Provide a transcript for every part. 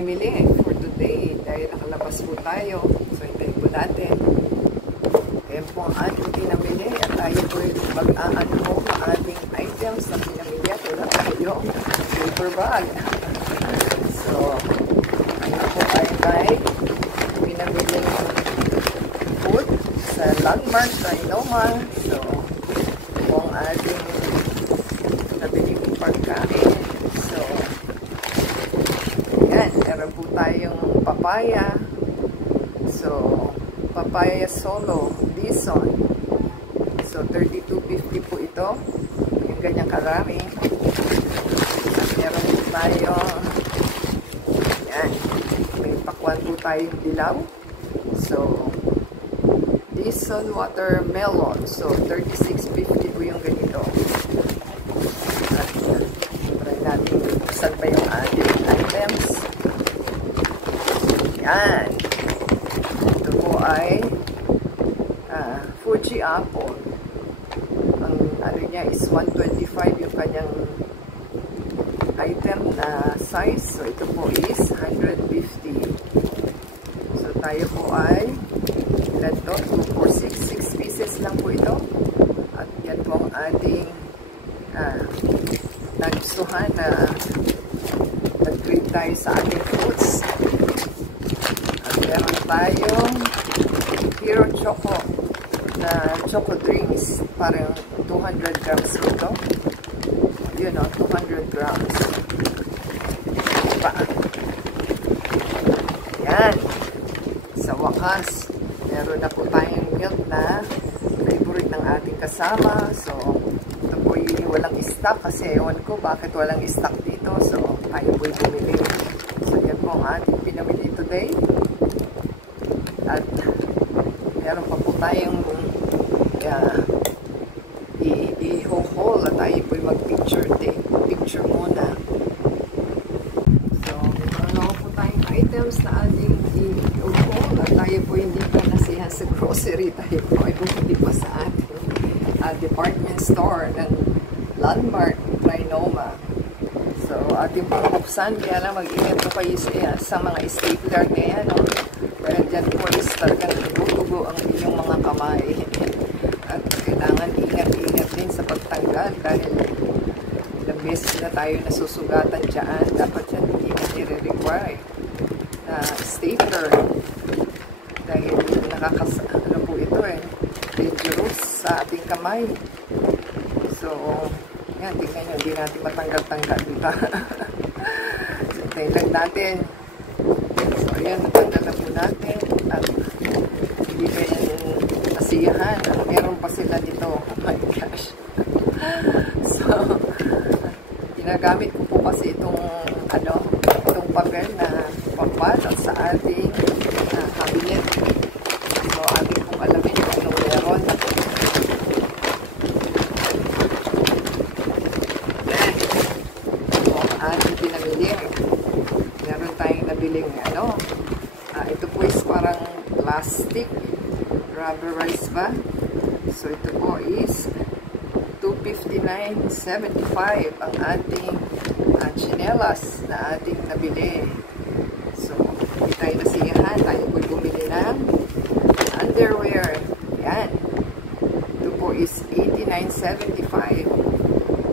pinamili for today dahil nakalabas po tayo. So, hintayin po natin. Ayan po ang ating pinamili at tayo po mag-aano po ang ating items na pinamili at wala tayo paper bag. So, tayo po ay may pinamili food sa Landmark Trinoma. So, po ang ating nabili po pagkain. So, yan, meron po tayong papaya. So, papaya solo, Bison. So, 32.50 po ito. Yung ganyang karami. At meron po tayong, yan, may pakwan po tayong dilaw. So, Bison watermelon. So, 36.50 po yung ganito. At, try natin buksan pa yung ating items. Yan. Ito po ay Fuji apple. Ang ano niya is 125 yung kanyang item na size. So, ito po is 150. So, tayo po ay ilan to? 2, 4, 6 pieces lang po ito. At yan po ang ating nagustuhan na nag-grade tayo sa ating fruits. At meron tayong Hero Choco na choco drinks. Parang 200 grams ito. Yun o, 200 grams. Diba? Yan. Sa wakas, meron na po tayong milk na favorite ng ating kasama. So, ito po yung walang stock kasi ewan ko bakit walang stock dito. So, tayo po yung bumili. So, yan po ang ating pinamili today. At meron pa po tayong i-haul at tayo po yung mag-picture picture muna. So, meron po tayong items na ating i-haul at tayo po hindi pa nasihan sa grocery. Tayo po ay bumili pa sa ating department store ng Landmark Trinoma. So, ating pang-buksan, kaya lang mag-ingat po kayo sa mga stapler na yan. No? Kaya dyan po is talagang tutugo ang inyong mga kamay. At kailangan ingat-ingat din sa pagtanggal dahil ilang beses na tayo nasusugatan dyan. Dapat yan hindi na nire-require na stapler. Dahil ano po ito dangerous sa ating kamay. So, yan, tingnan nyo, hindi natin matanggal-tanggal, diba? Tingnan natin. So, ayan, natanggal na po natin. At hindi pa yan nasiyahan. Meron pa sila dito. Oh my gosh. So, ginagamit ko po kasi itong papel na pambalot sa ating cabinet. So, ating kung alamin kung anong meron. Ating pinamili. Meron tayong nabiling ito po is parang plastic rubberized ba? So ito po is 259.75 ang ating chinelas na ating nabili. So hindi tayo nasiyahan, tayo po bumili ng underwear. Yan. Ito po is 89.75.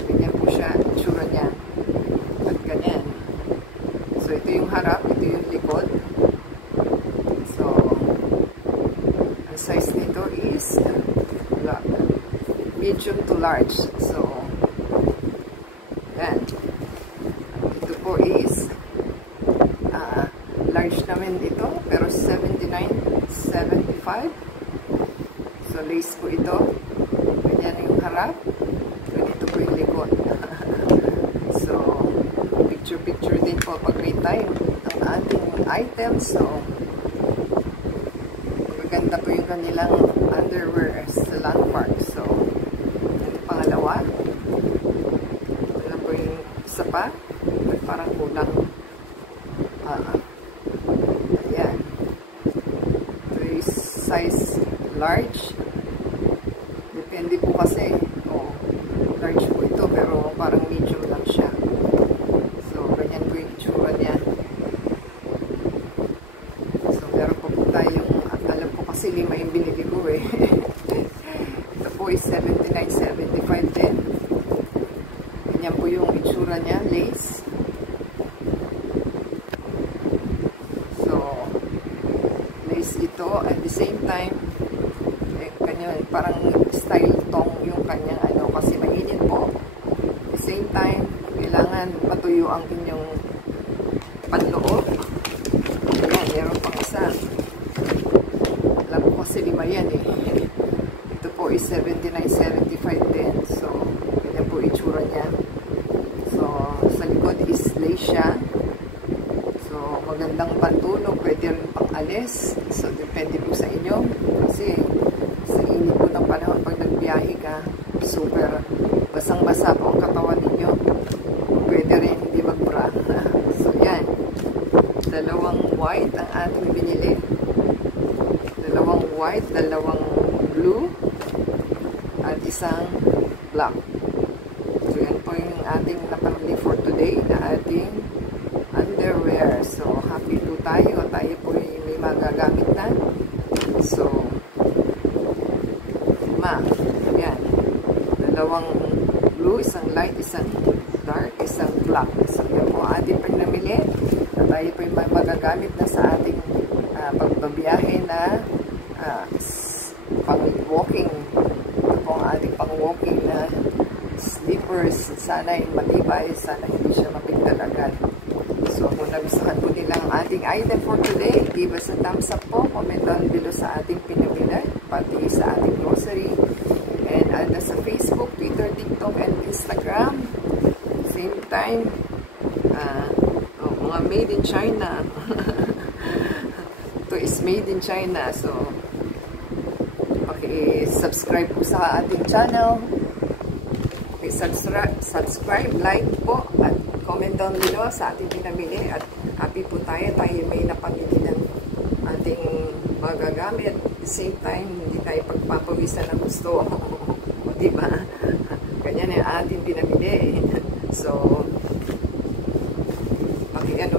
Ganyan po siya, tsura niya. Ganyan. So, ito yung harap, ito yung likod. So, ang size nito is medium to large. So, yan. Ito po is large naman ito, pero 79.75. So, lace po ito. Ganyan yung harap. Ganito po yung likod. So, picture din po pag may time ang ating items. So, maganda po yung kanilang underwear sa Landmark. So, yung pangalawa. Wala po yung isa pa. Parang kulang. Ayan. Ito is size large. Depende po kasi. Large po ito pero parang medium lang siya. So, ganyan po yung itsura niya. itsura niya, lace. So, lace ito. At the same time, kanya, parang style tong yung kanyang ano, kasi mainit po. At the same time, kailangan matuyo ang inyong panloob. Ayan, meron pang isa. Alam ko kasi 5 yan eh. Ito po is 79.75 din. So, ganyan po itsura niya. So, sa likod is lace siya. So, magandang pantulog. Pwede rin pang alis. So, depende po sa inyo. Kasi, sa init po ng panahon pag nagbiyahe ka, super basang-basa po ang katawan ninyo. Pwede rin hindi magbra. So, yan. Dalawang white ang ating binili. Dalawang white, dalawang blue, at isang black. So, yan po yung ating napamili for today na ating underwear. So, happy po tayo. Tayo po may magagamit na. So, yan. Dalawang blue, isang light, isang dark, isang black. So, yan po ating pinamili. Na tayo po may magagamit na sa ating pagbabiyahe na pang-walking. Ito po ang ating pang-walking na slippers. Sana yung matibay, sana hindi siya mapigtal agad. So, kung nagustuhan po nila ang ating item for today, give us a thumbs up po. Comment down below sa ating pinamili, pati sa ating grocery. And sa Facebook, Twitter, TikTok, and Instagram. Same time, mga made in China. Ito is made in China. So, subscribe po sa ating channel. Subscribe, like po, at comment down below sa ating pinamili. At happy po tayo. Tayo may napamili ng ating magagamit. At the same time, hindi tayo pagpapawisan ng gusto. O, diba? Ganyan yung ating pinamili. So,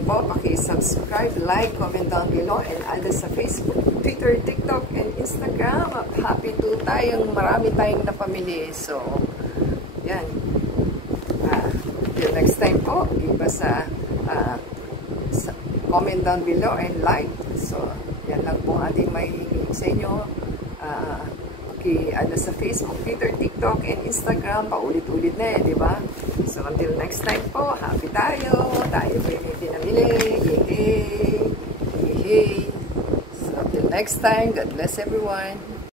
paki-subscribe, like, comment down below, and add us sa Facebook, Twitter, TikTok, and Instagram. At happy to tayong marami tayong napamili. So, yan. Till next time po, give us a comment down below and like. So, yan lang po ating may sa inyo. Ano sa Facebook, Twitter, TikTok, and Instagram. Paulit-ulit na eh, di ba? So, until next time po, happy tayo. Tayo po yung pinamili. Yay! Yay! So, until next time, God bless everyone.